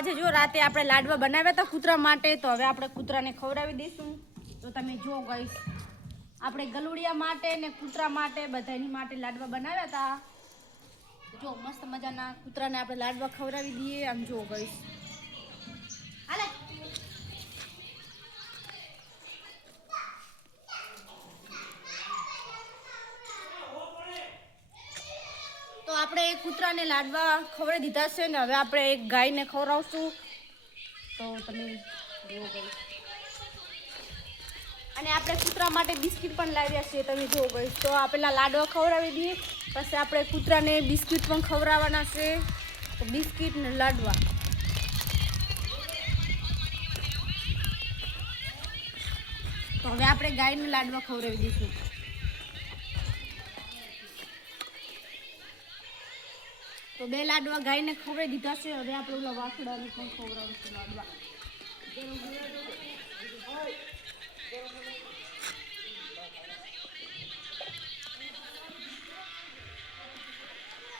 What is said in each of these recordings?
આજે જો રાતે આપણે લાડવા બનાવ્યા હતા કૂતરા માટે, તો હવે આપણે કૂતરાને ખવડાવી દઈશું. તો તમે જો ગાઈસ, આપણે ગલુડિયા માટે ને કૂતરા માટે બધાની માટે લાડવા બનાવ્યા હતા. જો મસ્ત મજાના કૂતરાને આપણે લાડવા ખવડાવી દઈએ. આમ જો ગાઈસ, હાલે તો આપણે એક કૂતરાને લાડવા ખવડાવી દીધા છે ને હવે આપણે એક ગાયને ખવડાવશું. તો તમે જો ગાઈસ, અને આપણે કૂતરા માટે બિસ્કિટ પણ લાવ્યા છે. તમે જો ગાઈસ, તો પેલા લાડવા ખવડાવી દઈએ, પછી આપણે કૂતરાને બિસ્કિટ પણ ખવડાવવાના છે. તો બિસ્કિટ ને લાડવા. તો હવે આપણે ગાયને લાડવા ખવડાવી દઈશું. તો બે લાડવા ગાયને ખવડાવી દીધા છે. હવે આપણે ઓલા વાસડાને પણ ખવડાવીશું લાડવા.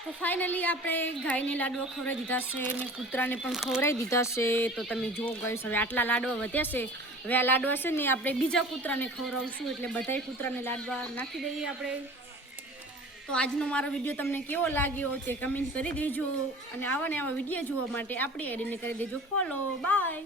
તો ફાઇનલી આપણે ગાયને લાડવા ખવડાવી દીધા છે અને કૂતરાને પણ ખવડાવી દીધા છે. તો તમે જો ગાઈસ, હવે આટલા લાડવા વધ્યા છે. હવે આ લાડવા છે ને આપણે બીજા કૂતરાને ખવડાવશું, એટલે બધાય કૂતરાને લાડવા નાખી દઈએ આપણે. તો આજનો મારો વિડીયો તમને કેવો લાગ્યો તે કમેન્ટ કરી દેજો, અને આવા ને આવા વિડીયો જોવા માટે આપણી આઈડીને કરી દેજો ફોલો. બાય.